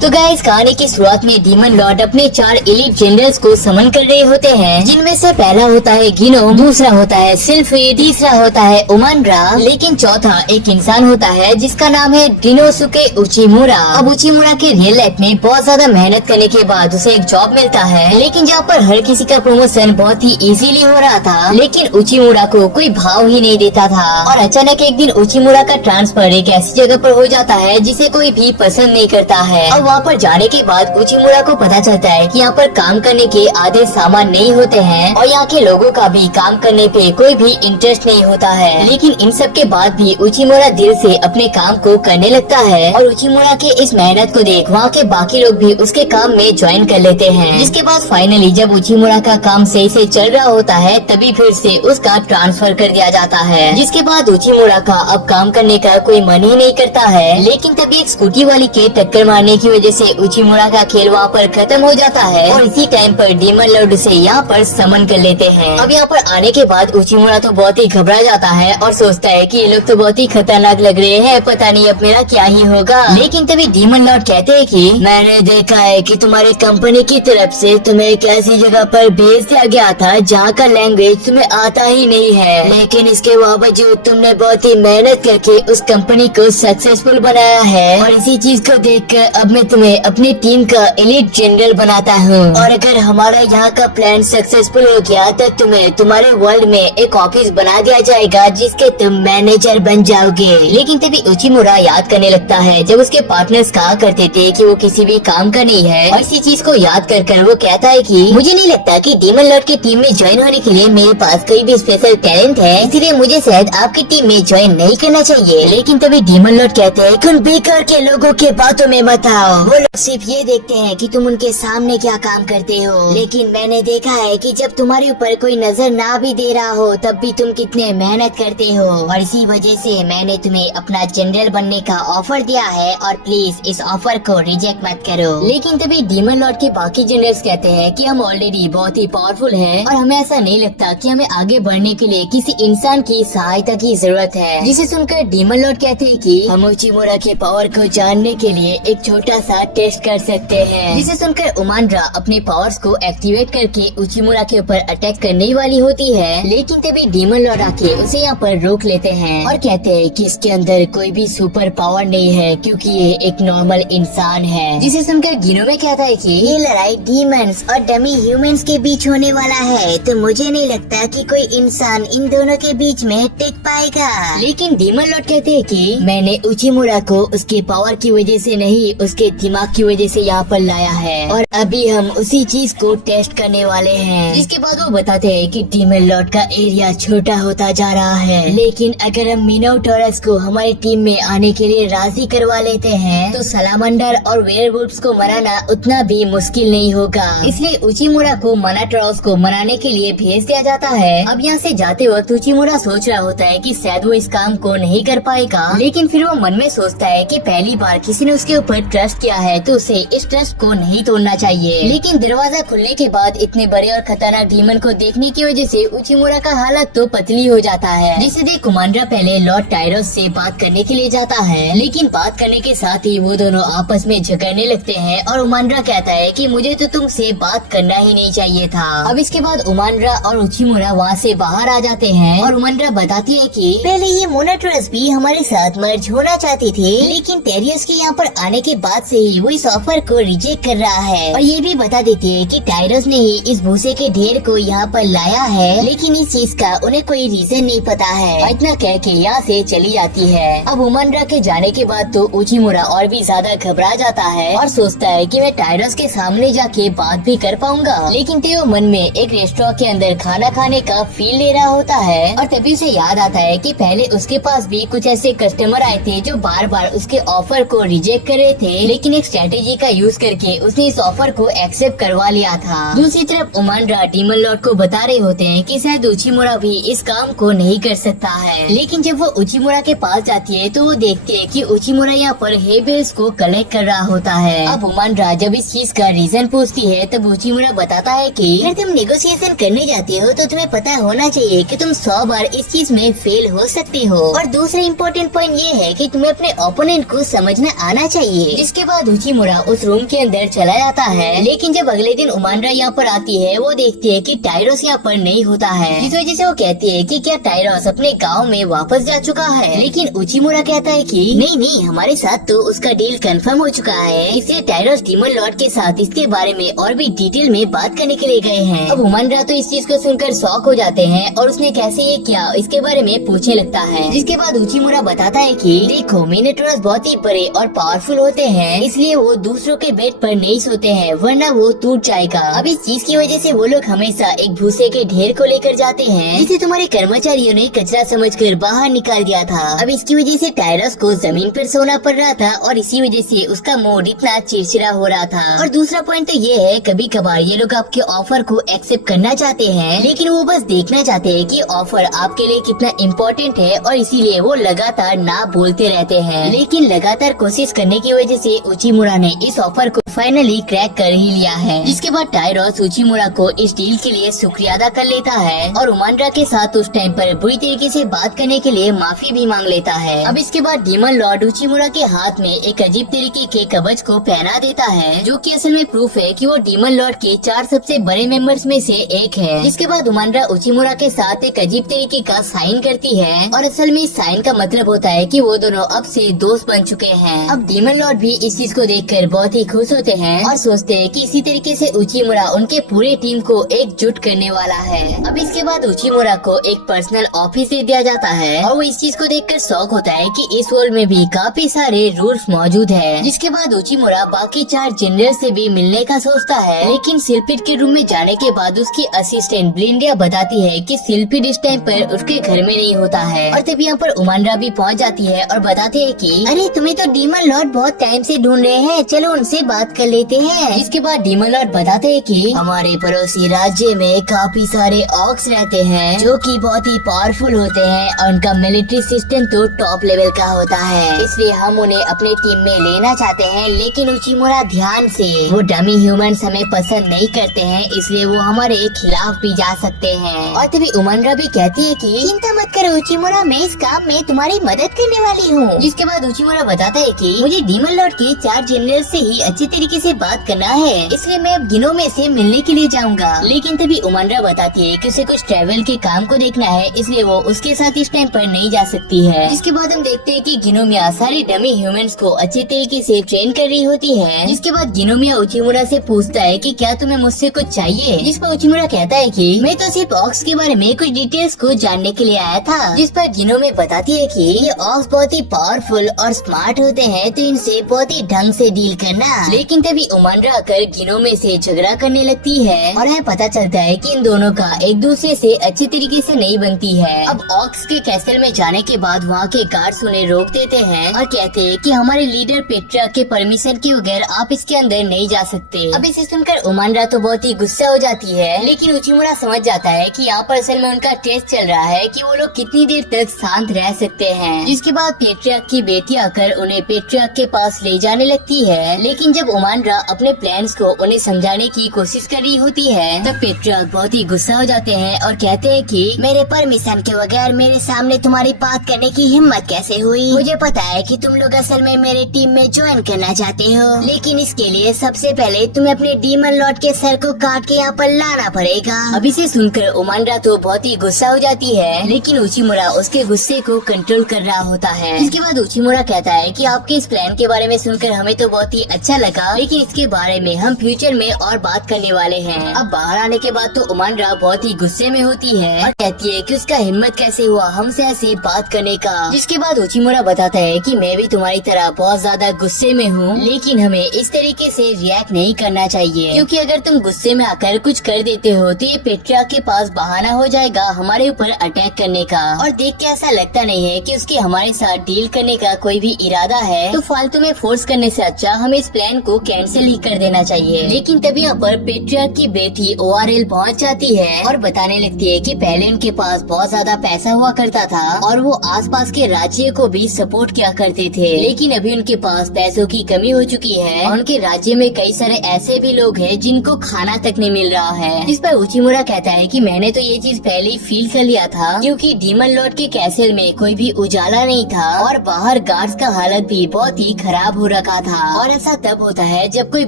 तो गाइस कहानी की शुरुआत में डीमन लॉर्ड अपने 4 एलिट जनरल्स को समन कर रहे होते हैं, जिनमें से पहला होता है गिनो, दूसरा होता है सिल्फी, तीसरा होता है उमानरा, लेकिन चौथा एक इंसान होता है जिसका नाम है डिनोसुके उचिमुरा। अब उचिमुरा के रियल लाइफ में बहुत ज्यादा मेहनत करने के बाद उसे एक जॉब मिलता है, लेकिन जहाँ पर हर किसी का प्रमोशन बहुत ही इजीली हो रहा था, लेकिन उचिमुरा को कोई भाव ही नहीं देता था। और अचानक एक दिन उचिमुरा का ट्रांसफर एक ऐसी जगह पर हो जाता है जिसे कोई भी पसंद नहीं करता है। अब वहाँ पर जाने के बाद उचिमुरा को पता चलता है कि यहाँ पर काम करने के आधे सामान नहीं होते हैं और यहाँ के लोगों का भी काम करने पे कोई भी इंटरेस्ट नहीं होता है। लेकिन इन सब के बाद भी उचिमुरा दिल से अपने काम को करने लगता है और उचिमुरा के इस मेहनत को देख वहाँ के बाकी लोग भी उसके काम में ज्वाइन कर लेते हैं। जिसके बाद फाइनली जब उचिमुरा का काम सही से चल रहा होता है तभी फिर से उसका ट्रांसफर कर दिया जाता है। जिसके बाद उचिमुरा का अब काम करने का कोई मन ही नहीं करता है। लेकिन तभी एक स्कूटी वाली के टक्कर मारने की वजह से उचिमुरा का खेल वहाँ पर खत्म हो जाता है और इसी टाइम पर डीमन लॉर्ड उसे यहाँ पर समन कर लेते हैं। अब यहाँ पर आने के बाद उचिमुरा तो बहुत ही घबरा जाता है और सोचता है कि ये लोग तो बहुत ही खतरनाक लग रहे हैं, पता नहीं अब मेरा क्या ही होगा। लेकिन तभी डीमन लॉर्ड कहते हैं कि मैंने देखा है कि तुम्हारी कंपनी की तरफ से तुम्हें एक ऐसी जगह पर भेज दिया गया था जहाँ का लैंग्वेज तुम्हें आता ही नहीं है, लेकिन इसके बावजूद तुमने बहुत ही मेहनत करके उस कंपनी को सक्सेसफुल बनाया है और इसी चीज को देखकर अब मैं तुम्हें अपनी टीम का एलिट जनरल बनाता हूँ। और अगर हमारा यहाँ का प्लान सक्सेसफुल हो गया तो तुम्हें तुम्हारे वर्ल्ड में एक ऑफिस बना दिया जाएगा जिसके तुम मैनेजर बन जाओगे। लेकिन तभी उचिमुरा याद करने लगता है जब उसके पार्टनर्स कहा करते थे कि वो किसी भी काम का नहीं है, और इसी चीज को याद कर वो कहता है कि मुझे नहीं लगता कि डीमन लॉर्ड की टीम में ज्वाइन होने के लिए मेरे पास कोई भी स्पेशल टैलेंट है, इसलिए मुझे शायद आपकी टीम में ज्वाइन नहीं करना चाहिए। लेकिन तभी डीमन लॉर्ड कहते हैं उन बेकार के लोगों के बातों में मत आओ, वो लोग सिर्फ ये देखते हैं कि तुम उनके सामने क्या काम करते हो, लेकिन मैंने देखा है कि जब तुम्हारे ऊपर कोई नजर ना भी दे रहा हो तब भी तुम कितने मेहनत करते हो, और इसी वजह से मैंने तुम्हें अपना जनरल बनने का ऑफर दिया है और प्लीज इस ऑफर को रिजेक्ट मत करो। लेकिन तभी डीमन लॉर्ड के बाकी जनरल्स कहते हैं कि हम ऑलरेडी बहुत ही पावरफुल हैं और हमें ऐसा नहीं लगता कि हमें आगे बढ़ने के लिए किसी इंसान की सहायता की जरूरत है। जिसे सुनकर डीमन लॉर्ड कहते हैं कि हम उचिमुरा के पावर को जानने के लिए एक छोटा सा टेस्ट कर सकते हैं। जिसे सुनकर उमानरा अपने पावर्स को एक्टिवेट करके उचिमुरा के ऊपर अटैक करने वाली होती है, लेकिन तभी डीमन लॉर्ड आके उसे यहाँ पर रोक लेते हैं और कहते हैं कि इसके अंदर कोई भी सुपर पावर नहीं है क्योंकि ये एक नॉर्मल इंसान है। जिसे सुनकर गिनो में कहता है कि ये लड़ाई डीमंस और डमी ह्यूमंस के बीच होने वाला है, तो मुझे नहीं लगता कि कोई इंसान इन दोनों के बीच में टिक पाएगा। लेकिन डीमन लॉर्ड कहते हैं कि मैंने उचिमुरा को उसके पावर की वजह से नहीं, उसके दिमाग की वजह से यहाँ पर लाया है और अभी हम उसी चीज को टेस्ट करने वाले हैं। जिसके बाद वो बताते हैं कि डीमन लॉर्ड का एरिया छोटा होता जा रहा है, लेकिन अगर हम मिनोटॉरस को हमारी टीम में आने के लिए राजी करवा लेते हैं तो सलामंडर और वेयरवुल्फ्स को मनाना उतना भी मुश्किल नहीं होगा। इसलिए उचिमुरा को मिनोटॉरस को मनाने के लिए भेज दिया जाता है। अब यहाँ से जाते वक्त उचिमुरा सोच रहा होता है कि शायद वो इस काम को नहीं कर पाएगा, लेकिन फिर वो मन में सोचता है कि पहली बार किसी ने उसके ऊपर ट्रस्ट किया है तो उसे इस ट्रस्ट को नहीं तोड़ना चाहिए। लेकिन दरवाजा खुलने के बाद इतने बड़े और खतरनाक डीमन को देखने की वजह से उचिमुरा का हालत तो पतली हो जाता है। जिसे देख कुमांडरा पहले लॉर्ड टायरोस से बात करने के लिए जाता है, लेकिन बात करने के साथ ही वो दोनों आपस में झगड़ने लगते हैं और उमांडरा कहता है कि मुझे तो तुमसे बात करना ही नहीं चाहिए था। अब इसके बाद उमांडरा और उचिमुरा वहाँ से बाहर आ जाते हैं और उमांडरा बताती है कि पहले ये मोनोटॉरस भी हमारे साथ मर्ज होना चाहती थी, लेकिन टेरियस के यहाँ पर आने के बाद से ही वो इस ऑफर को रिजेक्ट कर रहा है। और ये भी बता देती है कि टायरोस ने ही इस भूसे के ढेर को यहाँ पर लाया है, लेकिन इस चीज का उन्हें कोई रीजन नहीं पता है। इतना कह के यहाँ से चली जाती है। अब उमांडरा के जाने के बाद तो उचिमुरा और भी ज्यादा घबरा जाता है और सोचता है कि मैं टायरोस के सामने जाके बात भी कर पाऊंगा। लेकिन तेओ मन में एक रेस्टोरेंट के अंदर खाना खाने का फील ले रहा होता है और तभी उसे याद आता है कि पहले उसके पास भी कुछ ऐसे कस्टमर आए थे जो बार बार उसके ऑफर को रिजेक्ट कर रहे थे, लेकिन एक स्ट्रेटेजी का यूज करके उसने इस ऑफर को एक्सेप्ट करवा लिया था। दूसरी तरफ उमांडरा डीमन लॉर्ड को बता रहे होते हैं कि शायद उचिमुरा भी इस काम को नहीं कर सकता है। लेकिन जब वो उचिमुरा के पास जाती है तो वो देखते है कि उचिमुरा यहाँ पर हेबेल्स को कलेक्ट कर रहा होता है। अब उमांडरा जब इस चीज का रीजन पूछती है तब उचिमुरा बताता है कि अगर तुम नेगोशिएशन करने जाते हो तो तुम्हें पता होना चाहिए कि तुम 100 बार इस चीज में फेल हो सकते हो, और दूसरा इम्पोर्टेंट पॉइंट ये है कि तुम्हें अपने ओपोनेंट को समझना आना चाहिए। जिसके बाद उचिमुरा उस रूम के अंदर चला जाता है, लेकिन जब अगले दिन उमानरा यहाँ पर आती है वो देखती है कि टाइरोस यहाँ पर नहीं होता है। इस वजह से वो कहती है कि क्या टाइरोस अपने गांव में वापस जा चुका है, लेकिन उचिमुरा कहता है कि नहीं, हमारे साथ तो उसका डील कंफर्म हो चुका है, इसलिए टाइरोस डीमन लॉर्ड के साथ इसके बारे में और भी डिटेल में बात करने के लिए गए हैं। अब उमानरा तो इस चीज को सुनकर शॉक हो जाते हैं और उसने कैसे ये किया इसके बारे में पूछने लगता है। जिसके बाद उचिमुरा बताता है कि देखो, मिनोटॉरस बहुत ही बड़े और पावरफुल होते हैं, इसलिए वो दूसरों के बेड पर नहीं सोते हैं, वरना वो टूट जाएगा। अब इस चीज की वजह से वो लोग हमेशा एक भूसे के ढेर को लेकर जाते हैं, जिसे तुम्हारे कर्मचारियों ने कचरा समझकर बाहर निकाल दिया था। अब इसकी वजह से टाइरोस को जमीन पर सोना पड़ रहा था और इसी वजह से उसका मूड इतना चिड़चिड़ा हो रहा था। और दूसरा पॉइंट तो ये है, कभी कभार ये लोग आपके ऑफर को एक्सेप्ट करना चाहते हैं, लेकिन वो बस देखना चाहते हैं कि ऑफर आपके लिए कितना इम्पोर्टेंट है, और इसीलिए वो लगातार ना बोलते रहते हैं। लेकिन लगातार कोशिश करने की वजह से उचिमुरा ने इस ऑफर को फाइनली क्रैक कर ही लिया है। जिसके बाद टाइरोस उचिमुरा को इस डील के लिए शुक्रिया अदा कर लेता है और उमानरा के साथ उस टाइम पर बुरी तरीके से बात करने के लिए माफी भी मांग लेता है। अब इसके बाद डीमन लॉर्ड उचिमुरा के हाथ में एक अजीब तरीके के कवच को पहना देता है, जो कि असल में प्रूफ है कि वो डीमन लॉर्ड के 4 सबसे बड़े मेंबर्स में से एक है। जिसके बाद उमानरा उचिमुरा के साथ एक अजीब तरीके का साइन करती है, और असल में इस साइन का मतलब होता है कि वो दोनों अब से दोस्त बन चुके हैं। अब डीमन लॉर्ड भी इस चीज को देखकर बहुत ही खुश होते हैं और सोचते हैं कि इसी तरीके से उचिमुरा उनके पूरे टीम को एकजुट करने वाला है। अब इसके बाद उचिमुरा को एक पर्सनल ऑफिस दे दिया जाता है, और वो इस चीज को देखकर शॉक होता है कि इस वर्ल्ड में भी काफी सारे रूल्स मौजूद है। जिसके बाद उचिमुरा बाकी 4 जनरल से भी मिलने का सोचता है, लेकिन सिलपिट के रूम में जाने के बाद उसकी असिस्टेंट ब्लिंडिया बताती है कि सिलपिट इस टाइम पर उसके घर में नहीं होता है। और तभी यहाँ पर उमानरा भी पहुँच जाती है और बताते है कि अरे तुम्हें तो डीमन लॉर्ड बहुत टाइम से ढूंढ रहे हैं, चलो उनसे बात कर लेते हैं। इसके बाद डीमन लॉर्ड बताते हैं कि हमारे पड़ोसी राज्य में काफी सारे ऑक्स रहते हैं, जो कि बहुत ही पावरफुल होते हैं, और उनका मिलिट्री सिस्टम तो टॉप लेवल का होता है, इसलिए हम उन्हें अपने टीम में लेना चाहते हैं। लेकिन उचिमुरा ध्यान से, वो डमी ह्यूमंस हमें पसंद नहीं करते हैं, इसलिए वो हमारे खिलाफ भी जा सकते हैं। और तभी उमानरा भी कहती है कि चिंता मत करो उचिमुरा, मैं इस काम में तुम्हारी मदद करने वाली हूँ। जिसके बाद उचिमुरा बताता है कि मुझे डीमन लॉर्ड के 4 जनरल से ही अच्छी तरीके से बात करना है, इसलिए मैं अब गिनो में से मिलने के लिए जाऊंगा। लेकिन तभी उमानरा बताती है कि उसे कुछ ट्रैवल के काम को देखना है, इसलिए वो उसके साथ इस टाइम पर नहीं जा सकती है। जिसके बाद हम देखते हैं कि गिनोमिया सारे डमी ह्यूमंस को अच्छे तरीके से ट्रेन कर रही होती है। जिसके बाद गिनोमिया उचिमुरा से पूछता है कि क्या तुम्हें मुझसे कुछ चाहिए, जिस पर उचिमुरा कहता है कि मैं तो सिर्फ ऑक्स के बारे में कुछ डिटेल्स को जानने के लिए आया था। जिस पर गिनोमिया बताती है कि ये ऑक्स बहुत ही पावरफुल और स्मार्ट होते हैं, तो इनसे बहुत ही ढंग से डील करना। लेकिन तभी उमानरा आकर गिनोमिया से झगड़ा करने लगती है, और हमें पता चलता है कि इन दोनों का एक दूसरे से अच्छे तरीके से नहीं बनती है। अब ऑक्स के कैसल में जाने के बाद वहाँ के गार्ड्स उन्हें रोक देते हैं और कहते हैं कि हमारे लीडर पेट्रा के परमिशन के बगैर आप इसके अंदर नहीं जा सकते। अब इसे सुनकर उमानरा तो बहुत ही गुस्सा हो जाती है, लेकिन उचिमुरा समझ जाता है कि यहाँ पर असल में उनका टेस्ट चल रहा है कि वो लोग कितनी देर तक शांत रह सकते हैं। जिसके बाद पेट्रियार्क की बेटी आकर उन्हें पेट्रियार्क के पास ले जाने लगती है, लेकिन जब उमानरा अपने प्लान्स को उन्हें समझाने की कोशिश कर रही होती है, तब पेट्रियार्क बहुत ही गुस्सा हो जाते हैं और कहते हैं कि मेरे परमिशन के बगैर मेरे सामने तुम्हारी बात करने की हिम्मत कैसे हुई। मुझे पता है कि तुम लोग असल में मेरे टीम में ज्वाइन करना चाहते हो, लेकिन इसके लिए सबसे पहले तुम्हें अपने डीमन लॉर्ड के सर को काट के यहाँ पर लाना पड़ेगा। अब इसे सुनकर उमानरा तो बहुत ही गुस्सा हो जाती है, लेकिन उचिमुरा उसके गुस्से को कंट्रोल कर रहा होता है। इसके बाद उचिमुरा कहता है कि आपके इस प्लान के बारे में सुनकर हमें तो बहुत ही अच्छा लगा, लेकिन इसके बारे में हम फ्यूचर में और बात करने वाले हैं। अब बाहर आने के बाद तो उमानरा बहुत ही गुस्से में होती है और कहती है कि उसका हिम्मत कैसे हुआ हमसे ऐसी बात करने का। जिसके बाद उचिमुरा बताता है कि मैं भी तुम्हारी तरह बहुत ज्यादा गुस्से में हूँ, लेकिन हमें इस तरीके से रिएक्ट नहीं करना चाहिए, क्योंकि अगर तुम गुस्से में आकर कुछ कर देते हो तो ये पेट्रियार्क के पास बहाना हो जाएगा हमारे ऊपर अटैक करने का। और देख के ऐसा लगता नहीं है कि उसके हमारे साथ डील करने का कोई भी इरादा है, तो फालतू में फोर्स करने से अच्छा हमें इस प्लान को कैंसिल ही कर देना चाहिए। लेकिन तभी यहाँ पर पेट्रियार्क की बेटी ORL पहुँच जाती है और बताने लगती है कि पहले उनके पास बहुत ज्यादा पैसा हुआ करता था और वो आसपास के राज्य को भी सपोर्ट किया करते थे, लेकिन अभी उनके पास पैसों की कमी हो चुकी है और उनके राज्य में कई सारे ऐसे भी लोग हैं जिनको खाना तक नहीं मिल रहा है। इस पर उचिमुरा कहता है कि मैंने तो ये चीज पहले ही फील कर लिया था, क्योंकि डीमन लॉर्ड के कैसल में कोई भी उजाला नहीं था और बाहर गार्ड्स का हालत भी बहुत ही खराब हो रहा सका था। और ऐसा तब होता है जब कोई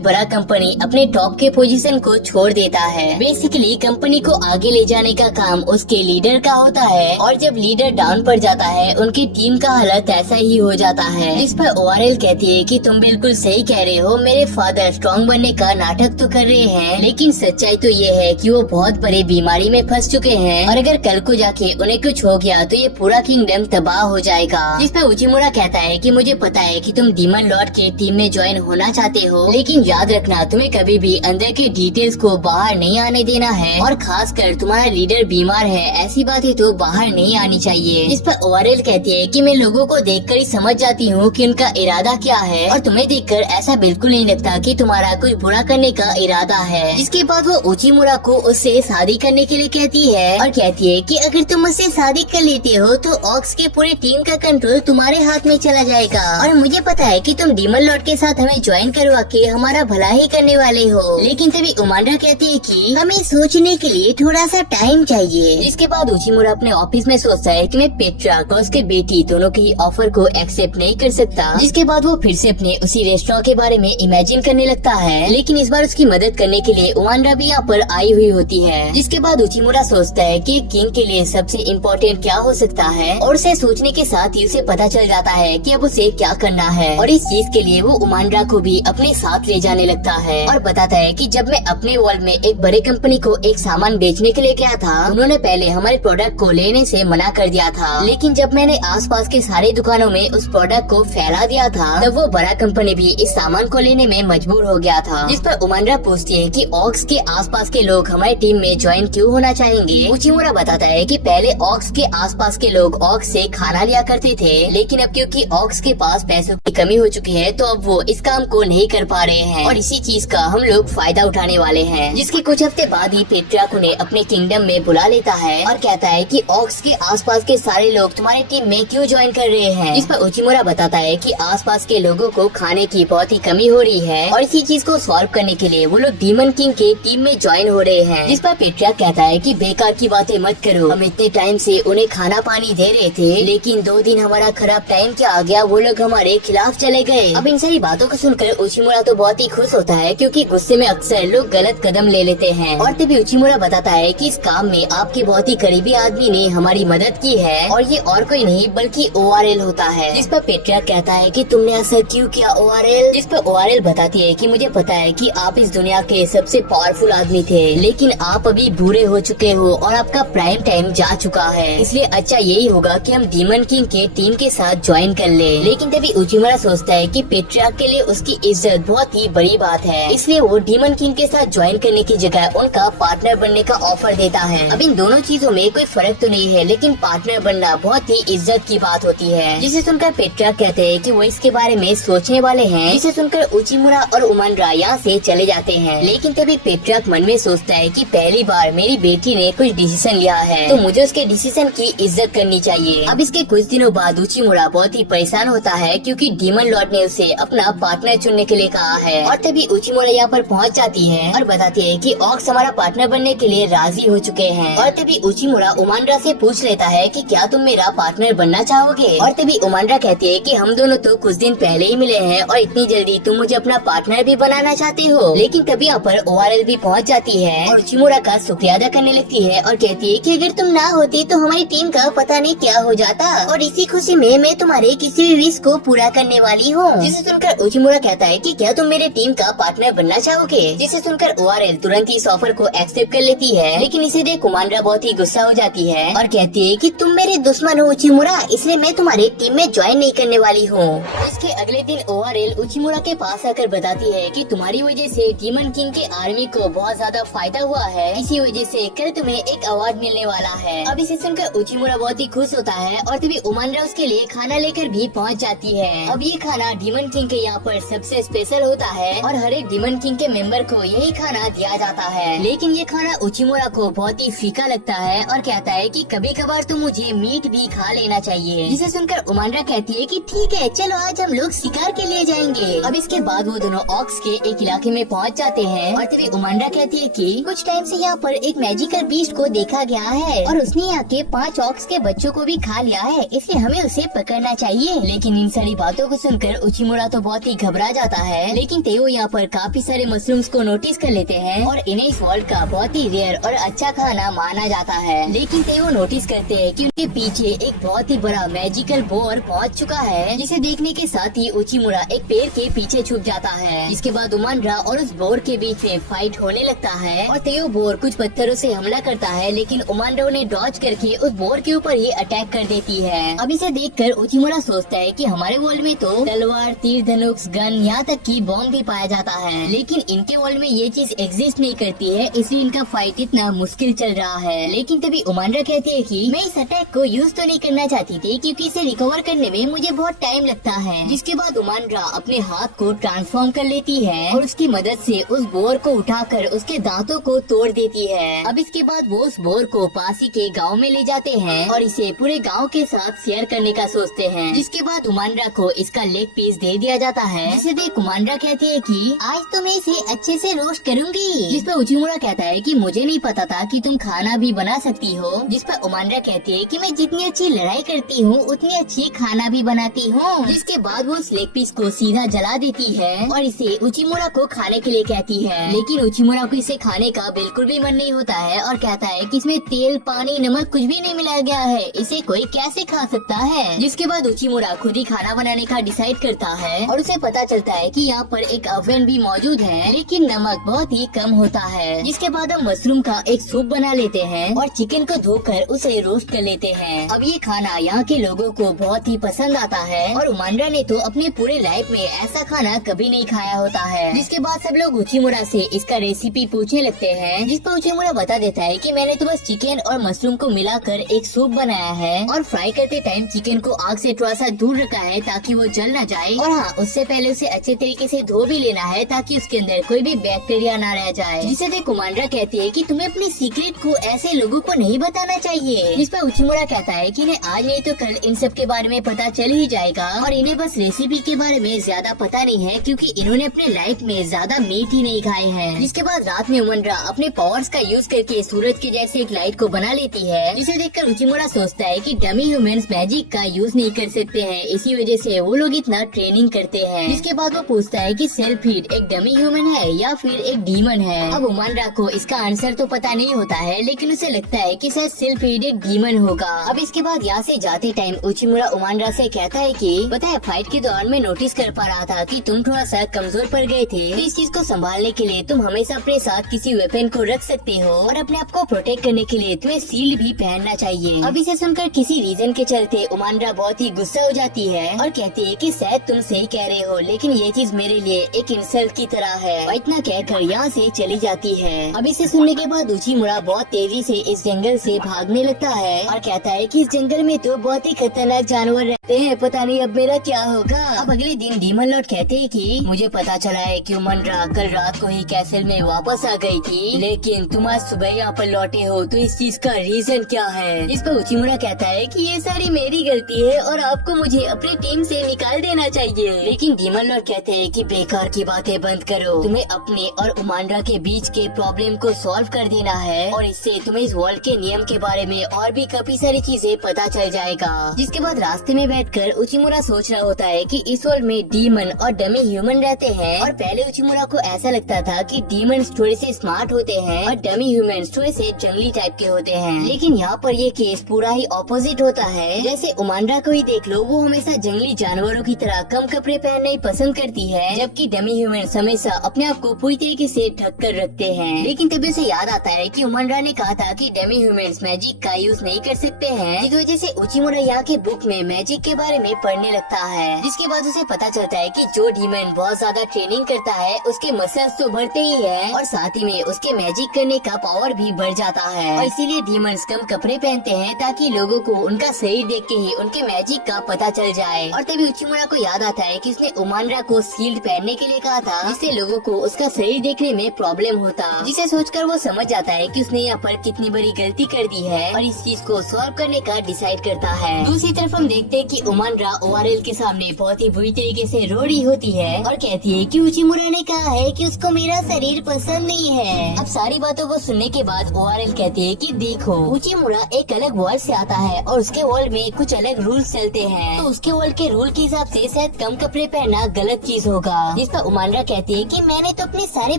बड़ा कंपनी अपने टॉप के पोजीशन को छोड़ देता है। बेसिकली कंपनी को आगे ले जाने का काम उसके लीडर का होता है, और जब लीडर डाउन पड़ जाता है उनकी टीम का हालत ऐसा ही हो जाता है। इस पर ओआरएल कहती है कि तुम बिल्कुल सही कह रहे हो, मेरे फादर स्ट्रॉन्ग बनने का नाटक तो कर रहे हैं, लेकिन सच्चाई तो ये है कि वो बहुत बड़ी बीमारी में फंस चुके हैं, और अगर कल को जाके उन्हें कुछ हो गया तो ये पूरा किंगडम तबाह हो जाएगा। जिस पर उचिमुरा कहता है कि मुझे पता है कि तुम डीमन लॉर्ड के टीम में ज्वाइन होना चाहते हो, लेकिन याद रखना तुम्हें कभी भी अंदर के डिटेल्स को बाहर नहीं आने देना है, और खासकर तुम्हारा लीडर बीमार है ऐसी बातें तो बाहर नहीं आनी चाहिए। इस पर ओआरएल कहती है कि मैं लोगों को देखकर ही समझ जाती हूँ कि उनका इरादा क्या है, और तुम्हें देखकर ऐसा बिल्कुल नहीं लगता कि तुम्हारा कुछ बुरा करने का इरादा है। जिसके बाद वो उचिमुरा को उससे शादी करने के लिए कहती है, और कहती है कि अगर तुम मुझसे शादी कर लेते हो तो ऑक्स के पूरे टीम का कंट्रोल तुम्हारे हाथ में चला जाएगा, और मुझे पता है कि तुम डीमन लॉर्ड के साथ हमें ज्वाइन करवा के हमारा भला ही करने वाले हो। लेकिन तभी उमांडा कहती है कि हमें सोचने के लिए थोड़ा सा टाइम चाहिए। जिसके बाद उचिमुरा अपने ऑफिस में सोचता है कि मैं पेट्रियार्क और उसके बेटी दोनों की ऑफर को एक्सेप्ट नहीं कर सकता। जिसके बाद वो फिर से अपने उसी रेस्टोरेंट के बारे में इमेजिन करने लगता है, लेकिन इस बार उसकी मदद करने के लिए उमांडा भी यहाँ पर आई हुई होती है। जिसके बाद उचिमुरा सोचता है कि किंग के लिए सबसे इम्पोर्टेंट क्या हो सकता है, और उसे सोचने के साथ ही उसे पता चल जाता है कि अब उसे क्या करना है, और इस चीज के लिए वो उमांडा को भी अपने साथ ले जाने लगता है, और बताता है कि जब मैं अपने वर्ल्ड में एक बड़े कंपनी को एक सामान बेचने के लिए गया था, उन्होंने पहले हमारे प्रोडक्ट को लेने से मना कर दिया था, लेकिन जब मैंने आसपास के सारे दुकानों में उस प्रोडक्ट को फैला दिया था तब वो बड़ा कंपनी भी इस सामान को लेने में मजबूर हो गया था। जिस पर उमांडा पूछती है कि ऑक्स के आसपास के लोग हमारी टीम में ज्वाइन क्यों होना चाहेंगे। उचिमुरा बताता है कि पहले ऑक्स के आसपास के लोग ऑक्स से खाना लिया करते थे, लेकिन अब क्योंकि ऑक्स के पास पैसों की कमी हो चुकी है तो अब वो इस काम को नहीं कर पा रहे हैं, और इसी चीज का हम लोग फायदा उठाने वाले हैं। जिसके कुछ हफ्ते बाद ही पेट्रियार्क उन्हें अपने किंगडम में बुला लेता है, और कहता है कि ऑक्स के आसपास के सारे लोग तुम्हारी टीम में क्यों ज्वाइन कर रहे हैं। जिस पर उचिमुरा बताता है कि आसपास के लोगों को खाने की बहुत ही कमी हो रही है, और इसी चीज को सॉल्व करने के लिए वो लोग डीमन किंग के टीम में ज्वाइन हो रहे हैं। जिस पर पेट्रियार्क कहता है कि बेकार की बातें मत करो, हम इतने टाइम से उन्हें खाना पानी दे रहे थे, लेकिन 2 दिन हमारा खराब टाइम क्या आ गया, वो लोग हमारे खिलाफ चले गए। अब इन सारी बातों को सुनकर उचिमुरा तो बहुत ही खुश होता है, क्योंकि गुस्से में अक्सर लोग गलत कदम ले लेते हैं। और तभी उचिमुरा बताता है कि इस काम में आपके बहुत ही करीबी आदमी ने हमारी मदद की है, और ये और कोई नहीं बल्कि ओआरएल होता है। जिस पर पेट्रियार्क कहता है कि तुमने ऐसा क्यों किया ओआरएल। जिस पर ओआरएल बताती है कि मुझे पता है कि आप इस दुनिया के सबसे पावरफुल आदमी थे, लेकिन आप अभी बूढ़े हो चुके हो और आपका प्राइम टाइम जा चुका है, इसलिए अच्छा यही होगा कि हम डीमन किंग के टीम के साथ ज्वाइन कर ले। लेकिन तभी उचिमुरा सोचता है कि पेट्रियार्क के लिए उसकी इज्जत बहुत ही बड़ी बात है, इसलिए वो डीमन किंग के साथ ज्वाइन करने की जगह उनका पार्टनर बनने का ऑफर देता है। अब इन दोनों चीजों में कोई फर्क तो नहीं है, लेकिन पार्टनर बनना बहुत ही इज्जत की बात होती है। जिसे सुनकर पेट्रियार्क कहते हैं कि वो इसके बारे में सोचने वाले हैं। जिसे सुनकर उचिमुरा और उमांडा यहाँ से चले जाते हैं। लेकिन तभी पेट्रियार्क मन में सोचता है कि पहली बार मेरी बेटी ने कुछ डिसीजन लिया है तो मुझे उसके डिसीजन की इज्जत करनी चाहिए। अब इसके कुछ दिनों बाद उचिमुरा बहुत ही परेशान होता है, क्योंकि डीमन लॉर्ड ने उसे अपना पार्टनर चुनने के लिए कहा है। और तभी उचिमुरा यहाँ पर पहुँच जाती है और बताती है कि ऑक्स हमारा पार्टनर बनने के लिए राजी हो चुके हैं। और तभी उचिमुरा उमांडा से पूछ लेता है कि क्या तुम मेरा पार्टनर बनना चाहोगे। और तभी उमांडा कहती है कि हम दोनों तो कुछ दिन पहले ही मिले हैं और इतनी जल्दी तुम मुझे अपना पार्टनर भी बनाना चाहते हो। लेकिन तभी यहाँ पर ओआरएल भी पहुँच जाती है और उचिमुरा का शुक्रिया अदा करने लगती है और कहती है कि अगर तुम ना होती तो हमारी टीम का पता नहीं क्या हो जाता, और इसी खुशी में मैं तुम्हारे किसी भी विश को पूरा करने वाली हूँ। जिसे सुनकर उचिमुरा कहता है कि क्या तुम मेरे टीम का पार्टनर बनना चाहोगे। जिसे सुनकर ओआरएल तुरंत ही इस ऑफर को एक्सेप्ट कर लेती है। लेकिन इसे देख उमांडा बहुत ही गुस्सा हो जाती है और कहती है कि तुम मेरे दुश्मन हो उचिमुरा, इसलिए मैं तुम्हारी टीम में ज्वाइन नहीं करने वाली हूँ। इसके अगले दिन ओआरएल उचिमुरा के पास आकर बताती है कि तुम्हारी वजह से डीमन किंग के आर्मी को बहुत ज्यादा फायदा हुआ है, इसी वजह से कल तुम्हें एक अवार्ड मिलने वाला है। अब इसे सुनकर उचिमुरा बहुत ही खुश होता है और तभी उमांडा उसके लिए खाना लेकर भी पहुंच जाती है। अब ये खाना डीमन किंग के यहाँ पर सबसे स्पेशल होता है और हर एक डीमन किंग के मेंबर को यही खाना दिया जाता है। लेकिन ये खाना उचिमुरा को बहुत ही फीका लगता है और कहता है कि कभी कभार तो मुझे मीट भी खा लेना चाहिए। जिसे सुनकर उमांडा कहती है कि ठीक है, चलो आज हम लोग शिकार के लिए जाएंगे। अब इसके बाद वो दोनों ऑक्स के एक इलाके में पहुंच जाते हैं और तभी उमांडा कहती है कि कुछ टाइम से यहाँ पर एक मैजिकल बीस्ट को देखा गया है और उसने यहाँ के 5 ऑक्स के बच्चों को भी खा लिया है, इसलिए हमें उसे पकड़ना चाहिए। लेकिन इन सारी बातों बातों को सुनकर उचिमुरा तो बहुत ही घबरा जाता है, लेकिन तेओ यहाँ पर काफी सारे मशरूम्स को नोटिस कर लेते हैं और इन्हें इस वर्ल्ड का बहुत ही रेयर और अच्छा खाना माना जाता है। लेकिन तेओ नोटिस करते हैं कि उनके पीछे एक बहुत ही बड़ा मैजिकल बोर पहुँच चुका है, जिसे देखने के साथ ही उचिमुरा एक पेड़ के पीछे छुप जाता है। इसके बाद उमानरा और उस बोर के बीच में फाइट होने लगता है और तेओ बोर कुछ पत्थरों से हमला करता है, लेकिन उमानरा उन्हें डॉज करके उस बोर के ऊपर ही अटैक कर देती है। अब इसे देखकर उचिमुरा सोचता है कि हमारे वर्ल्ड में तो तलवार, तीर धनुष, गन, यहाँ तक कि बॉम्ब भी पाया जाता है, लेकिन इनके वर्ल्ड में ये चीज एग्जिस्ट नहीं करती है, इसलिए इनका फाइट इतना मुश्किल चल रहा है। लेकिन तभी उमानरा कहती है कि मैं इस अटैक को यूज तो नहीं करना चाहती थी, क्योंकि इसे रिकवर करने में मुझे बहुत टाइम लगता है। जिसके बाद उमानरा अपने हाथ को ट्रांसफॉर्म कर लेती है और उसकी मदद से उस बोर को उठाकर उसके दांतों को तोड़ देती है। अब इसके बाद वो उस बोर को पास ही के गाँव में ले जाते हैं और इसे पूरे गाँव के साथ शेयर करने का सोचते हैं। जिसके बाद उमानरा को इसका लेग पीस दे दिया जाता है, जिसे देख उमानरा कहती है कि आज तो मैं इसे अच्छे से रोस्ट करूंगी। जिस पर उचिमुरा कहता है कि मुझे नहीं पता था कि तुम खाना भी बना सकती हो। जिस पर उमानरा कहती है कि मैं जितनी अच्छी लड़ाई करती हूँ उतनी अच्छी खाना भी बनाती हूँ। जिसके बाद वो उस लेग पीस को सीधा जला देती है और इसे उचिमुरा को खाने के लिए कहती है। लेकिन उचिमुरा को इसे खाने का बिल्कुल भी मन नहीं होता है और कहता है कि इसमें तेल, पानी, नमक कुछ भी नहीं मिलाया गया है, इसे कोई कैसे खा सकता है। जिसके बाद उचिमुरा खुद ही खाना बनाने का डिसाइड करता है और उसे पता चलता है कि यहाँ पर एक ओवन भी मौजूद है, लेकिन नमक बहुत ही कम होता है। जिसके बाद हम मशरूम का एक सूप बना लेते हैं और चिकन को धोकर उसे रोस्ट कर लेते हैं। अब ये खाना यहाँ के लोगों को बहुत ही पसंद आता है और उमानरा ने तो अपने पूरे लाइफ में ऐसा खाना कभी नहीं खाया होता है। जिसके बाद सब लोग उचिमुरा से इसका रेसिपी पूछने लगते हैं, जिस पर उचिमुरा बता देता है कि मैंने तो बस चिकन और मशरूम को मिलाकर एक सूप बनाया है और फ्राई करते टाइम चिकन को आग से थोड़ा सा दूर रखा है ताकि वो जल न जाए, और हाँ उससे पहले उसे अच्छे तरीके से धो भी लेना है ताकि उसके अंदर कोई भी बैक्टीरिया ना रह जाए। जिसे देख उमानरा कहती है कि तुम्हें अपनी सीक्रेट को ऐसे लोगों को नहीं बताना चाहिए। जिस पर उचिमुरा कहता है कि इन्हें आज नहीं तो कल इन सब के बारे में पता चल ही जाएगा और इन्हें बस रेसिपी के बारे में ज्यादा पता नहीं है, क्योंकि इन्होंने अपने लाइफ में ज्यादा मीट ही नहीं खाए हैं। जिसके बाद रात में उमानरा अपने पावर्स का यूज करके सूरज के जैसे एक लाइट को बना लेती है, जिसे देखकर उचिमुरा सोचता है कि डमी ह्यूमंस मैजिक का यूज नहीं कर सकते हैं, इसी वजह से वो लोग इतना ट्रेनिंग करते हैं। जिसके बाद वो पूछता है कि सेल्फ हीड एक डमी ह्यूमन है या फिर एक डीमन है। अब उमानरा को इसका आंसर तो पता नहीं होता है, लेकिन उसे लगता है कि शायद सेल्फ हीड एक डीमन होगा। अब इसके बाद यहाँ से जाते टाइम उचिमुरा उमानरा से कहता है कि पता है फाइट के दौरान मैं नोटिस कर पा रहा था कि तुम थोड़ा सा कमजोर पड़ गए थे, तो इस चीज को संभालने के लिए तुम हमेशा अपने साथ किसी वेपन को रख सकते हो और अपने आप को प्रोटेक्ट करने के लिए तुम्हें शील्ड भी पहनना चाहिए। अब इसे सुनकर किसी रीजन के चलते उमानरा बहुत ही गुस्सा हो जाती है और कहती है कि शायद तुम सही कह रहे हो, लेकिन ये चीज मेरे लिए एक इंसल्ट की तरह है, और इतना कहकर यहाँ से चली जाती है। अब इसे सुनने के बाद उचिमुरा बहुत तेजी से इस जंगल से भागने लगता है और कहता है कि इस जंगल में तो बहुत ही खतरनाक जानवर रहते हैं, पता नहीं अब मेरा क्या होगा। अब अगले दिन डीमन लॉर्ड कहते हैं कि मुझे पता चला है कि उमानरा कल रात को ही कैसल में वापस आ गई थी, लेकिन तुम आज सुबह यहाँ पर लौटे हो, तो इस चीज का रीजन क्या है। इस पर उचिमुरा कहता है कि ये सारी मेरी गलती है और आपको मुझे अपनी टीम से निकाल देना चाहिए। लेकिन डीमन लॉर्ड कहते हैं कि बेकार की बातें बंद करो, तुम्हें अपने और उमानरा के बीच के प्रॉब्लम को सॉल्व कर देना है और इससे तुम्हें इस वर्ल्ड के नियम के बारे में और भी काफी सारी चीजें पता चल जाएगा। जिसके बाद रास्ते में बैठकर उचिमुरा सोच रहा होता है कि इस वर्ल्ड में डीमन और डमी ह्यूमन रहते हैं, और पहले उचिमुरा को ऐसा लगता था कि डीमन थोड़े से स्मार्ट होते हैं और डमी ह्यूमन थोड़े से जंगली टाइप के होते हैं। लेकिन यहाँ पर ये केस पूरा ही ऑपोजिट होता है। जैसे उमानरा को ही देख लो, वो हमेशा जंगली जानवरों की तरह कम कपड़े पहनना ही पसंद करती है, जबकि डमी ह्यूमन हमेशा अपने आप को पूरी तरीके से ढक कर रखते हैं। लेकिन तभी उसे याद आता है कि उमानरा ने कहा था कि डमी ह्यूमंस मैजिक का यूज नहीं कर सकते हैं, जिस वजह से उचिमुरा यहाँ के बुक में मैजिक के बारे में पढ़ने लगता है। जिसके बाद उसे पता चलता है कि जो डीमन बहुत ज्यादा ट्रेनिंग करता है उसके मसल्स तो बढ़ते ही है और साथ ही में उसके मैजिक करने का पावर भी बढ़ जाता है, और इसीलिए डीमंस कम कपड़े पहनते हैं ताकि लोगों को उनका शरीर देख के ही उनके मैजिक का पता चल जाए। और तभी उचिमुरा को याद आता है कि उसने उमानरा को शील्ड पहनने के लिए कहा था, जिससे लोगों को उसका शरीर देखने में प्रॉब्लम होता, जिसे सोचकर वो समझ जाता है कि उसने यहाँ पर कितनी बड़ी गलती कर दी है और इस चीज को सॉल्व करने का डिसाइड करता है। दूसरी तरफ हम देखते हैं कि उमानरा ओआरएल के सामने बहुत ही बुरी तरीके से रो रही होती है और कहती है कि उचिमुरा ने कहा है कि उसको मेरा शरीर पसंद नहीं है। अब सारी बातों को सुनने के बाद ओआरएल कहती है कि देखो उचिमुरा एक अलग वर्ल्ड से आता है और उसके वर्ल्ड में कुछ अलग रूल्स चलते हैं, तो उसके वर्ल्ड के रूल के हिसाब से शायद कम कपड़े पहनना गलत चीज होगा। जिस पर उमांडा कहती है कि मैंने तो अपने सारे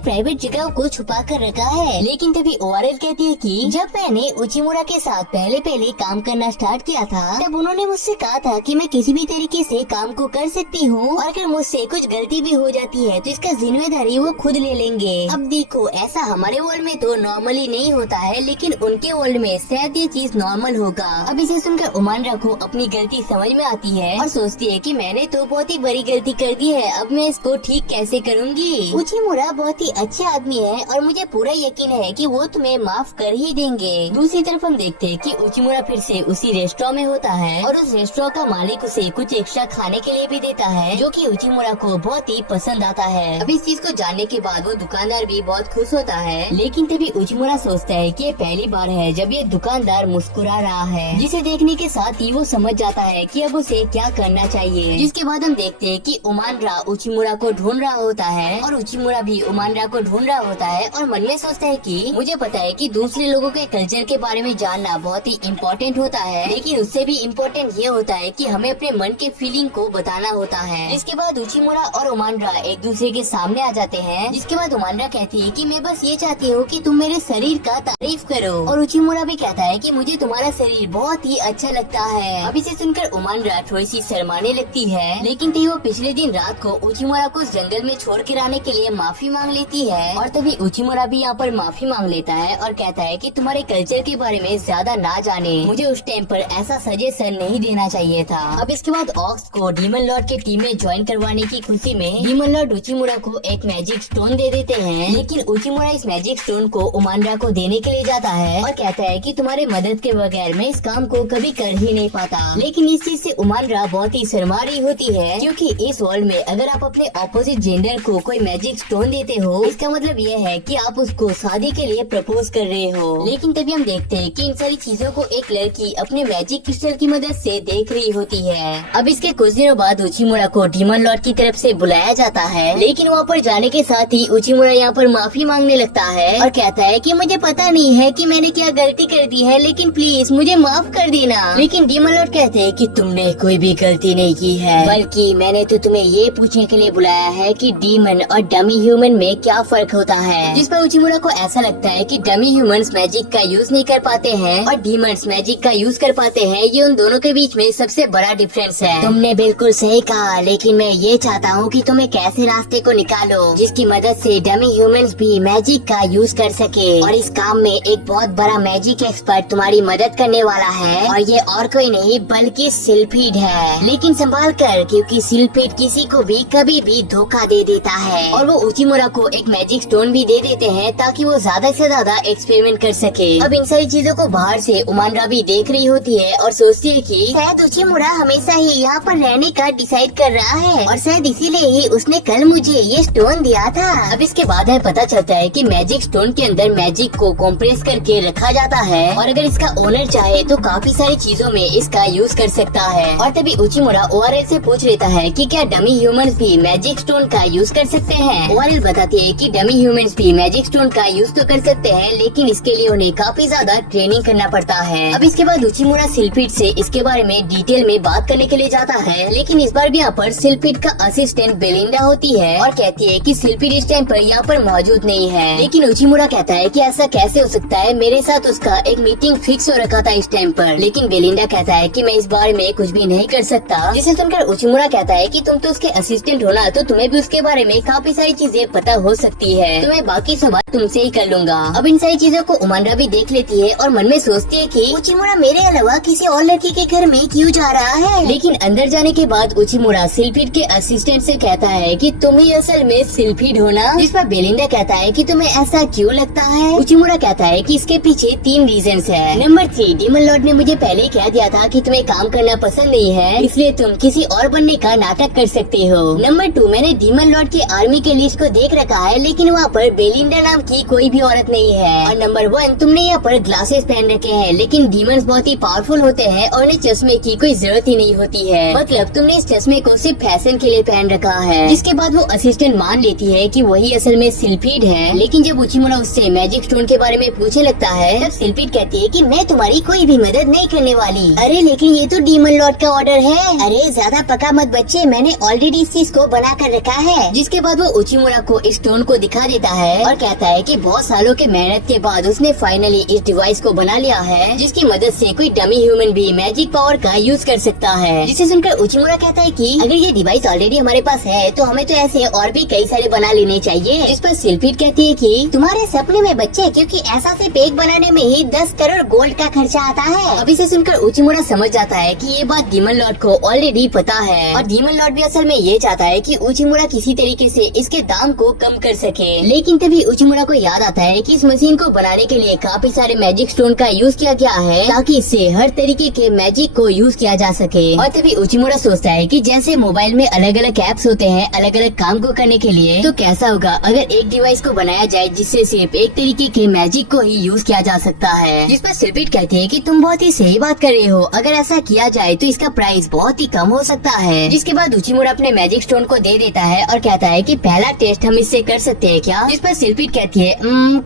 प्राइवेट जगहों को छुपा कर रखा है। लेकिन तभी ओआरएल कहती है कि जब मैंने उचिमुरा के साथ पहले काम करना स्टार्ट किया था तब उन्होंने मुझसे कहा था कि मैं किसी भी तरीके से काम को कर सकती हूँ और अगर मुझसे कुछ गलती भी हो जाती है तो इसका जिम्मेदारी वो खुद ले लेंगे। अब देखो ऐसा हमारे वर्ल्ड में तो नॉर्मली नहीं होता है लेकिन उनके वर्ल्ड में शायद ये चीज नॉर्मल होगा। अब इसे सुनकर उमांडा को अपनी गलती समझ में आती है और सोचती है कि मैंने तो बहुत ही बड़ी गलती कर दी है, अब मैं इसको ठीक कैसे करूँगी। उचिमुरा बहुत ही अच्छा आदमी है और मुझे पूरा यकीन है कि वो तुम्हें माफ कर ही देंगे। दूसरी तरफ हम देखते हैं कि उचिमुरा फिर से उसी रेस्टोरेंट में होता है और उस रेस्टोरेंट का मालिक उसे कुछ एक्स्ट्रा खाने के लिए भी देता है जो कि उचिमुरा को बहुत ही पसंद आता है। अब इस चीज को जानने के बाद वो दुकानदार भी बहुत खुश होता है। लेकिन तभी उचिमुरा सोचता है कि ये पहली बार है जब ये दुकानदार मुस्कुरा रहा है, जिसे देखने के साथ ही वो समझ जाता है कि अब उसे क्या करना चाहिए। जिसके बाद हम देखते हैं कि उमांडा उचिमुरा को ढूंढ रहा होता है और उचिमुरा भी उमांडा को ढूंढ रहा होता है और मन में सोचता है कि मुझे पता है कि दूसरे लोगों के कल्चर के बारे में जानना बहुत ही इम्पोर्टेंट होता है, लेकिन उससे भी इम्पोर्टेंट ये होता है कि हमें अपने मन के फीलिंग को बताना होता है। इसके बाद उचिमुरा और उमांडा एक दूसरे के सामने आ जाते हैं। जिसके बाद उमांडा कहती है कि मैं बस ये चाहती हूँ कि तुम मेरे शरीर का तारीफ करो और उचिमुरा भी कहता है कि मुझे तुम्हारा शरीर बहुत ही अच्छा लगता है। अब इसे सुनकर उमांडा थोड़ी सी शर्माने लगती है, लेकिन तभी वो पिछले दिन रात को उचिमुरा को जंगल में छोड़ कर आने के लिए माफी मांग लेती है और तभी उचिमुरा भी यहाँ पर माफी मांग लेता है और कहता है कि तुम्हारे कल्चर के बारे में ज्यादा ना जाने, मुझे उस टाइम पर ऐसा सजेशन नहीं देना चाहिए था। अब इसके बाद ऑक्स को डीमन लॉर्ड के टीम में ज्वाइन करवाने की खुशी में डीमन लॉर्ड उचिमुरा को एक मैजिक स्टोन दे देते हैं, लेकिन उचिमुरा इस मैजिक स्टोन को उमांडा को देने के लिए जाता है और कहता है कि तुम्हारे मदद के बगैर मैं इस काम को कभी कर ही नहीं पाता। लेकिन इस चीज से उमांडा बहुत ही शर्मा रही होती है क्योंकि इस वर्ल्ड में अगर आप अपने ऑपोजिट जेंडर को कोई मैजिक स्टोन देते हो इसका मतलब ये है कि आप उसको शादी के लिए प्रपोज कर रहे हो। लेकिन तभी हम देखते हैं कि इन सारी चीजों को एक लड़की अपने मैजिक क्रिस्टल की मदद से देख रही होती है। अब इसके कुछ दिनों बाद उचिमुरा को डीमन लॉर्ड की तरफ से बुलाया जाता है, लेकिन वहाँ पर जाने के साथ ही उचिमुरा यहाँ पर माफी मांगने लगता है और कहता है कि मुझे पता नहीं है कि मैंने क्या गलती कर दी है, लेकिन प्लीज मुझे माफ कर देना। लेकिन डीमन लॉर्ड कहते हैं कि तुमने कोई भी गलती नहीं की है, बल्कि मैंने तो तुम्हें ये पूछने के लिए बुलाया है कि डीमन और डमी ह्यूमन में क्या फर्क होता है। जिस पर उचिमुरा को ऐसा लगता है कि डमी ह्यूमंस मैजिक का यूज नहीं कर पाते हैं और डीमंस मैजिक का यूज कर पाते हैं, ये उन दोनों के बीच में सबसे बड़ा डिफरेंस है। तुमने बिल्कुल सही कहा, लेकिन मैं ये चाहता हूँ कि तुम एक ऐसे रास्ते को निकालो जिसकी मदद से डमी ह्यूमंस भी मैजिक का यूज कर सके और इस काम में एक बहुत बड़ा मैजिक एक्सपर्ट तुम्हारी मदद करने वाला है और ये और कोई नहीं बल्कि सिल्फीड है। लेकिन संभाल कर, क्योंकि सिल्फीड किसी को भी कभी भी धोखा दे देता है। और वो उचिमुरा को एक मैजिक स्टोन भी दे देते हैं ताकि वो ज्यादा से ज्यादा एक्सपेरिमेंट कर सके। अब इन सारी चीजों को बाहर से उमांडा भी देख रही होती है और सोचती है कि शायद उचिमुरा हमेशा ही यहाँ पर रहने का डिसाइड कर रहा है और शायद इसीलिए ही उसने कल मुझे ये स्टोन दिया था। अब इसके बाद हमें पता चलता है कि मैजिक स्टोन के अंदर मैजिक को कॉम्प्रेस करके रखा जाता है और अगर इसका ओनर चाहे तो काफी सारी चीजों में इसका यूज कर सकता है। और तभी उचिमुरा ओआरएल से पूछ लेता है कि क्या डमी ह्यूमंस भी मैजिक स्टोन का यूज कर सकते हैं। ओआरएल बताती है कि डमी ह्यूमंस भी मैजिक स्टोन का यूज तो कर सकते हैं, लेकिन इसके लिए उन्हें काफी ज्यादा ट्रेनिंग करना पड़ता है। अब इसके बाद उचिमुरा सिल्फीड से इसके बारे में डिटेल में बात करने के लिए जाता है, लेकिन इस बार भी यहाँ पर सिल्फीड का असिस्टेंट बेलिंडा होती है और कहती है कि सिल्फीड इस टाइम पर यहाँ पर मौजूद नहीं है। लेकिन उचिमुरा कहता है कि ऐसा कैसे हो सकता है, मेरे साथ उसका एक मीटिंग फिक्स हो रखा था इस टाइम पर। लेकिन बेलिंडा कहता है कि मैं इस बारे में कुछ भी नहीं कर सकता, जिसे सुनकर उचिमुरा कहता है कि तुम तो उसके असिस्टेंट हो ना, तो तुम्हें भी उसके बारे में काफी सारी चीजें पता हो सकती है, तो मैं बाकी सब बात तुमसे ही कर लूंगा। अब इन सारी चीजों को उमांडा भी देख लेती है और मन में सोचती है कि उचिमुरा मेरे अलावा किसी और लड़की के घर में क्यों जा रहा है। लेकिन अंदर जाने के बाद उचिमुरा सिल्फीड के असिस्टेंट से कहता है कि तुम ही असल में सिल्फीड हो ना, जिस पर बेलिंडा कहता है कि तुम्हें ऐसा क्यों लगता है। उचिमुरा कहता है कि इसके पीछे 3 रीजंस है। नंबर 3, डीमन लॉर्ड ने मुझे पहले कह दिया था कि तुम्हें काम करना पसंद नहीं है, इसलिए तुम किसी और बनने का नाटक कर सकते हो। नंबर 2, मैंने डीमन लॉर्ड की आर्मी के लिस्ट को देख रखा है, लेकिन वहाँ पर बेलिंडा नाम की कोई भी औरत नहीं है। और नंबर 1, तुमने यहाँ पर ग्लासेस पहन रखे हैं, लेकिन डीमंस बहुत ही पावरफुल होते हैं और उन्हें चश्मे की कोई जरूरत ही नहीं होती है, मतलब तुमने इस चश्मे को सिर्फ फैशन के लिए पहन रखा है। जिसके बाद वो असिस्टेंट मान लेती है कि वही असल में सिल्फीड है। लेकिन जब उचिमुरा उससे मैजिक स्टोन के बारे में पूछने लगता है, तब सिल्फीड कहती है कि मैं तुम्हारी कोई भी मदद नहीं करने वाली। अरे लेकिन ये तो डीमन लॉर्ड का ऑर्डर है। अरे ज्यादा पका मत बच्चे, मैंने ऑलरेडी इस चीज को बना कर रखा है। जिसके बाद वो उचिमुरा को इस स्टोन को दिखा देता है और कहता है कि बहुत सालों के मेहनत के बाद उसने फाइनली इस डिवाइस को बना लिया है, जिसकी मदद से कोई डमी ह्यूमन भी मैजिक पावर का यूज कर सकता है। जिसे सुनकर उचिमुरा कहता है कि अगर ये डिवाइस ऑलरेडी हमारे पास है तो हमें तो ऐसे और भी कई सारे बना लेने चाहिए। जिस पर सिल्फीड कहती है कि तुम्हारे सपने में बच्चे, क्योंकि ऐसा से पेग बनाने में ही 10 करोड़ गोल्ड का खर्चा आता है। अब इसे सुनकर उचिमुरा समझ जाता है कि ये बात डीमन लॉर्ड को ऑलरेडी पता है और डीमन लॉर्ड भी असल में ये चाहता है कि उचिमुरा किसी तरीके से इसके दाम को कम कर सके। लेकिन तभी उचिमुरा को याद आता है कि इस मशीन को बनाने के लिए काफी सारे मैजिक स्टोन का यूज किया गया है ताकि इससे हर तरीके के मैजिक को यूज किया जा सके। और तभी उचिमुरा सोचता है कि जैसे मोबाइल में अलग अलग ऐप्स होते हैं अलग अलग काम को करने के लिए, तो कैसा होगा अगर एक डिवाइस को बनाया जाए जिससे सिर्फ एक तरीके के मैजिक को ही यूज किया जा सकता है। जिस पर सिल्फीड कहते हैं कि तुम बहुत ही सही बात कर रहे हो, अगर ऐसा किया जाए तो इसका प्राइस बहुत ही कम हो सकता है। जिसके बाद उचिमुरा अपने मैजिक स्टोन को दे देता है और कहता है कि पहला टेस्ट हम इससे कर सकते हैं क्या? जिस पर सिल्फीड कहती है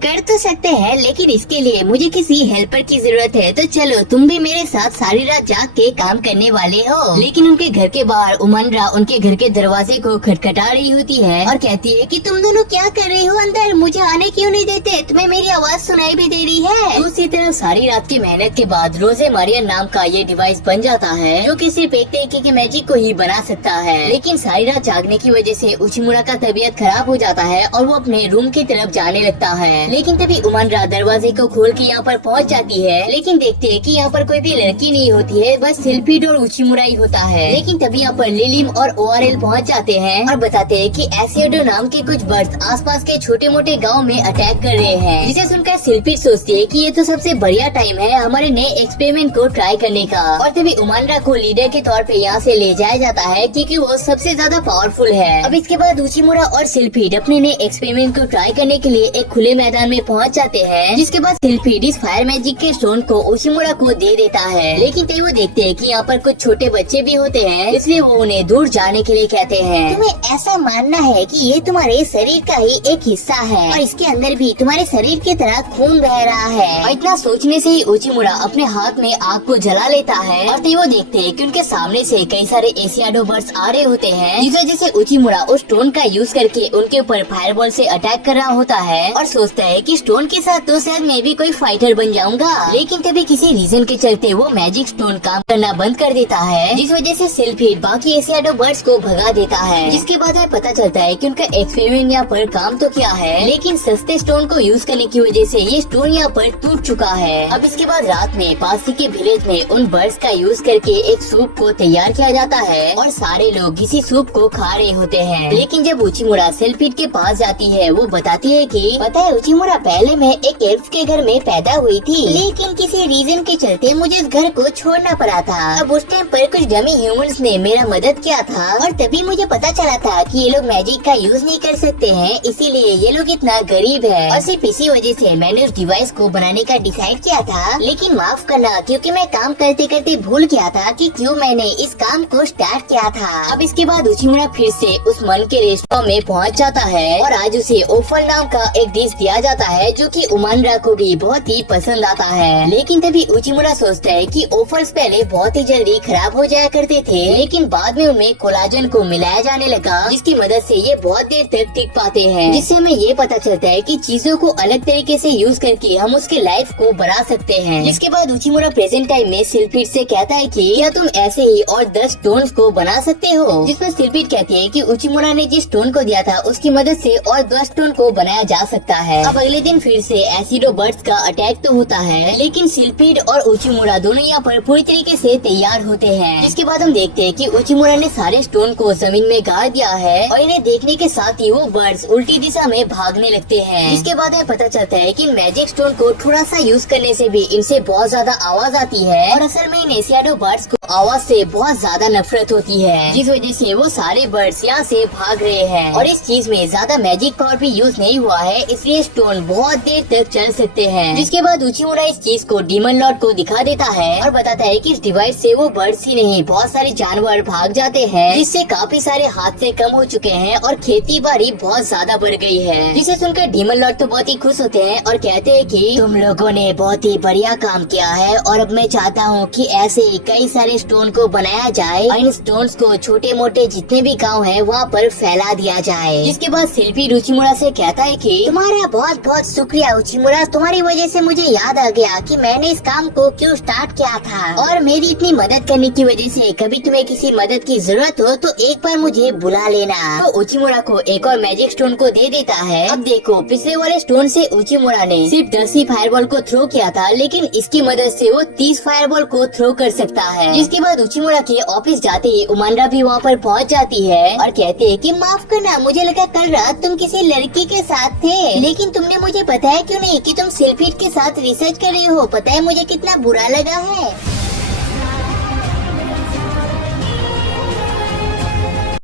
कर तो सकते हैं, लेकिन इसके लिए मुझे किसी हेल्पर की जरूरत है, तो चलो तुम भी मेरे साथ सारी रात जाग के काम करने वाले हो। लेकिन उनके घर के बाहर उमनरा उनके घर के दरवाजे को खटखटा रही होती है और कहती है कि तुम दोनों क्या कर रहे हो अंदर, मुझे आने क्यों नहीं देते, तुम्हें मेरी आवाज सुनाई भी दे रही है। दूसरी तरफ सारी रात की मेहनत के बाद रोजे मारियन नाम का ये डिवाइस बन जाता है जो कि सिर्फ एक तरीके के मैजिक को ही बना सकता है। लेकिन सारी रात जागने की वजह से उचिमुरा का तबीयत खराब हो जाता है और वो अपने रूम की तरफ जाने लगता है। लेकिन तभी उमनरा दरवाजे को खोल के यहाँ पर पहुँच जाती है, लेकिन देखते है कि यहाँ पर कोई भी लड़की नहीं होती है, बस सिल्फीड और उचिमुरा ही होता है। लेकिन तभी यहाँ पर लिलिम और ओआरएल पहुँच जाते हैं और बताते हैं कि एसियोडो नाम के कुछ बर्ड्स आसपास के छोटे मोटे गांव में अटैक कर रहे हैं। जिसे सुनकर सिल्फीड सोचती है कि ये तो सबसे बढ़िया टाइम है हमारे नए एक्सपेरिमेंट को ट्राई करने का। और तभी उमनरा को लीडर के तौर पे यहाँ से ले जाया जाता है क्योंकि वो सबसे ज्यादा पावरफुल है। अब इसके बाद उचिमुरा और सिल्फीड अपने नए एक्सपेरिमेंट को ट्राई करने के लिए एक खुले मैदान में पहुँच जाते हैं। जिसके बाद सिल्फीड इस फायर मैजिक के स्टोन को उचिमुरा को दे देता है। लेकिन तभी वो देखते हैं कि यहाँ पर कुछ छोटे बच्चे भी होते हैं, इसलिए वो उन्हें दूर जाने के लिए कहते हैं। तुम्हें ऐसा मानना है कि ये तुम्हारे शरीर का ही एक हिस्सा है और इसके अंदर भी तुम्हारे शरीर की तरह खून बह रहा है। और इतना सोचने से ही उचिमुरा अपने हाथ में आग को जला लेता है और तभी वो देखते हैं कि उनके सामने से कई सारे एसियाडो बर्ड्स आ रहे होते हैं, जिस वजह से उचिमुरा उस स्टोन का यूज करके उनके ऊपर फायरबॉल से अटैक कर रहा होता है और सोचता है कि स्टोन के साथ तो शायद मैं भी कोई फाइटर बन जाऊंगा। लेकिन तभी किसी रीजन के चलते वो मैजिक स्टोन काम करना बंद कर देता है, जिस वजह से सिल्फीड बाकी एसियाडो बर्ड्स को भगा देता है। जिसके बाद हमें पता चलता है कि उनका एक्सपेरिमेंट यहाँ पर काम तो किया है, लेकिन सस्ते स्टोन को यूज करने की वजह से ये स्टोन यहाँ पर टूट चुका है। अब इसके बाद रात में पास ही के विलेज में उन बर्ड्स का यूज करके एक सूप को तैयार किया जाता है और सारे लोग इसी सूप को खा रहे होते हैं। लेकिन जब उचिमुरा सिल्फीड के पास जाती है, वो बताती है कि पता है उचिमुरा, पहले मैं एक एल्फ के घर में पैदा हुई थी, लेकिन किसी रीजन के चलते मुझे इस घर को छोड़ना पड़ा था। अब उस टाइम पर कुछ डमी ह्यूमंस ने मेरा मदद किया था और तभी मुझे पता चला था कि ये लोग मैजिक का यूज नहीं कर सकते हैं, इसीलिए ये लोग इतना गरीब है और सिर्फ इसी वजह से मैंने उस डिवाइस को बनाने का डिसाइड किया था। लेकिन माफ करना, क्योंकि मैं काम करते करते भूल गया था कि क्यों मैंने इस काम को स्टार्ट किया था। अब इसके बाद उचिमुरा फिर से उस मन के रेस्टोरेंट में पहुंच जाता है और आज उसे ओफल नाम का एक डिश दिया जाता है जो कि उमनरा को भी बहुत ही पसंद आता है। लेकिन तभी उचिमुरा सोचता है कि ओफल्स पहले बहुत ही जल्दी खराब हो जाया करते थे, लेकिन बाद में उनमें कोलाजन को मिलाया जाने लगा, जिसकी मदद से ये बहुत देर तक टिक पाते हैं। जिससे हमें ये पता चलता है कि चीजों को अलग तरीके से यूज करके हम उसके लाइफ को बढ़ा सकते हैं। जिसके बाद उचिमुरा प्रेजेंट टाइम में सिल्फीड से कहता है कि क्या तुम ऐसे ही और 10 स्टोन्स को बना सकते हो? जिसमें सिल्फीड कहती है कि उचिमुरा ने जिस स्टोन को दिया था उसकी मदद से और 10 स्टोन को बनाया जा सकता है। अब अगले दिन फिर से एसिडो बर्ड्स का अटैक तो होता है, लेकिन सिल्फीड और उचिमुरा दोनों यहाँ पर पूरी तरीके से तैयार होते हैं। जिसके बाद हम देखते हैं कि उचिमुरा ने सारे स्टोन को जमीन में गाड़ दिया है और इन्हें देखने के साथ ही वो बर्ड्स उल्टी दिशा में भागने लगते हैं। जिसके बाद हमें पता चलता है कि मैजिक स्टोन को थोड़ा सा यूज करने से भी इनसे बहुत ज्यादा आवाज आती है और असल में इन एसियाडो बर्ड्स को आवाज से बहुत ज्यादा नफरत होती है, जिस वजह से वो सारे बर्ड्स यहाँ से भाग रहे हैं। और इस चीज में ज्यादा मैजिक पावर भी यूज नहीं हुआ है, इसलिए स्टोन बहुत देर तक चल सकते हैं। जिसके बाद उचिमुरा इस चीज को डीमन लॉर्ड को दिखा देता है और बताता है कि इस डिवाइस से वो बर्ड्स ही नहीं बहुत सारे जानवर भाग जाते हैं, जिससे काफी सारे हादसे कम हो चुके हैं और खेती बाड़ी बहुत ज्यादा बढ़ गई है। जिसे सुनकर डीमन लॉर्ड तो बहुत ही खुश होते हैं और कहते हैं कि तुम लोगों ने बहुत ही बढ़िया काम किया है और अब मैं चाहता हूँ कि ऐसे ही कई सारे इन स्टोन को बनाया जाए और इन स्टोन्स को छोटे मोटे जितने भी गांव हैं वहाँ पर फैला दिया जाए। जिसके बाद शिल्पी उचिमुरा से कहता है कि तुम्हारा बहुत बहुत शुक्रिया उचिमुरा, तुम्हारी वजह से मुझे याद आ गया कि मैंने इस काम को क्यों स्टार्ट किया था, और मेरी इतनी मदद करने की वजह से कभी तुम्हें किसी मदद की जरूरत हो तो एक बार मुझे बुला लेना। तो उचिमुरा को एक और मैजिक स्टोन को दे देता है। अब देखो, पिछले वाले स्टोन से उचिमुरा ने सिर्फ 10 ही फायरबॉल को थ्रो किया था, लेकिन इसकी मदद से वो 30 फायरबॉल को थ्रो कर सकता है। जिसके बाद उचिमुरा के ऑफिस जाते ही उमांडा भी वहाँ पर पहुँच जाती है और कहते हैं कि माफ करना, मुझे लगा कल रात तुम किसी लड़की के साथ थे, लेकिन तुमने मुझे बताया क्यों नहीं कि तुम सिल्फीड के साथ रिसर्च कर रहे हो। पता है मुझे कितना बुरा लगा है।